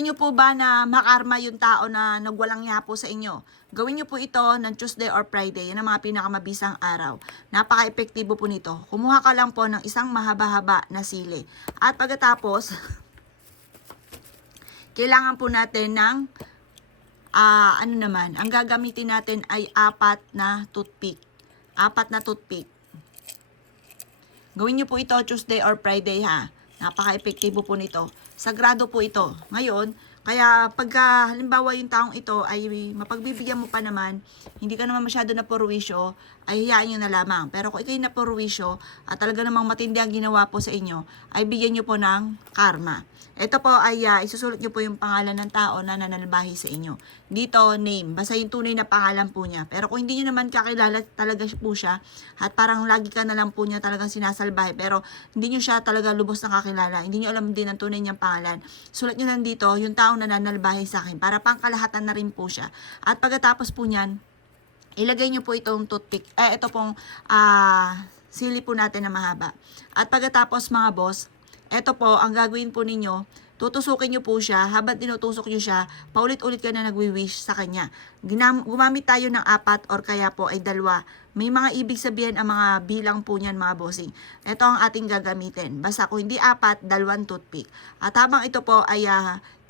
Nyo po ba na makarma yung tao na nagwalang niya po sa inyo? Gawin nyo po ito ng Tuesday or Friday. Yan ang mga pinakamabisang araw. Napaka-epektibo po nito. Kumuha ka lang po ng isang mahaba-haba na sili. At pagkatapos, kailangan po natin ng, ang gagamitin natin ay 4 na toothpick. 4 na toothpick. Gawin nyo po ito Tuesday or Friday ha. Napaka-epektibo po nito. Sagrado po ito. Ngayon, kaya pagka halimbawa yung taong ito ay mapagbibigyan mo pa naman, hindi ka naman masyado na purwisyo, ay hiyain nyo na lamang. Pero kung ikay na purwisyo at talaga namang matindi ang ginawa po sa inyo, ay bigyan nyo po ng karma. Ito po ay isusulat nyo po yung pangalan ng tao na nanalbahi sa inyo. Dito, name. Basta yung tunay na pangalan po niya. Pero kung hindi nyo naman kakilala talaga po siya, at parang lagi ka na lang po niya talagang sinasalbahe, pero hindi nyo siya talaga lubos na kakilala, hindi nyo alam din ang tunay niyang pangalan, sulat nyo lang dito, yung taong nananalbahe sa akin, para pangkalahatan na rin po siya. At pagkatapos po niyan, ilagay nyo po itong toothpick, ito pong sili po natin na mahaba. At pagkatapos mga boss, ito po, ang gagawin po ninyo, tutusukin nyo po siya, habang tinutusok nyo siya, paulit-ulit ka na nagwi-wish sa kanya. Gumamit tayo ng 4 or kaya po ay 2. May mga ibig sabihin ang mga bilang po niyan mga bossing. Ito ang ating gagamitin. Basta kung hindi 4, 2 toothpick. At habang ito po ay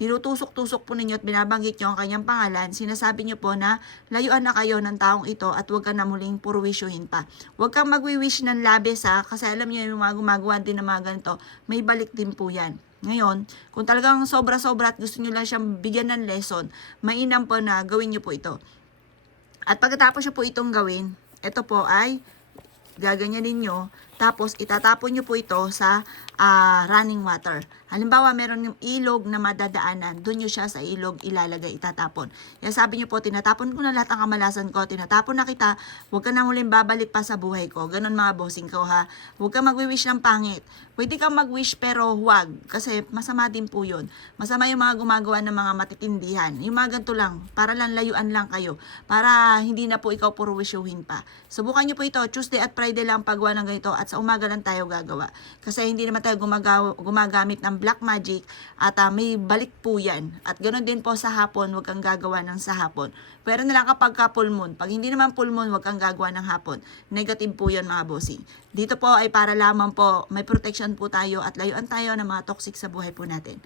tinutusok-tusok po ninyo at binabanggit nyo ang kanyang pangalan, sinasabi nyo po na layuan na kayo ng taong ito at huwag ka na muling purwisyohin pa. Huwag kang magwi-wish ng labis kasi alam nyo yung mga gumagawa din ng mga ganito, may balik din po yan. Ngayon, kung talagang sobra-sobra at gusto nyo lang siyang bigyan ng lesson, mainam po na gawin nyo po ito. At pagkatapos nyo po itong gawin, ito po ay gaganyanin nyo, tapos itatapon nyo po ito sa running water. Halimbawa, meron yung ilog na madadaanan, doon nyo siya sa ilog ilalagay, itatapon. Kaya sabi nyo po, tinatapon ko na lahat ng kamalasan ko, tinatapon na kita, huwag ka na muling babalik pa sa buhay ko. Ganon mga bossing ko ha. Huwag ka mag-wish ng pangit. Pwede kang mag-wish pero huwag, kasi masama din po yun. Masama yung mga gumagawa ng mga matitindihan. Yung mga ganito lang, para lang layuan lang kayo, para hindi na po ikaw puro wishyuhin pa. Subukan nyo po ito, Tuesday at Friday lang paggawa ng ganito at sa umaga lang tayo gagawa. Kasi hindi naman tayo gumagamit ng black magic at may balik po yan. At ganoon din po sa hapon, huwag kang gagawa ng sa hapon. Pero na lang kapag ka full moon. Pag hindi naman full moon, huwag kang gagawa ng hapon. Negative po yan mga bossing. Dito po ay para lamang po may protection po tayo at layuan tayo ng mga toxic sa buhay po natin.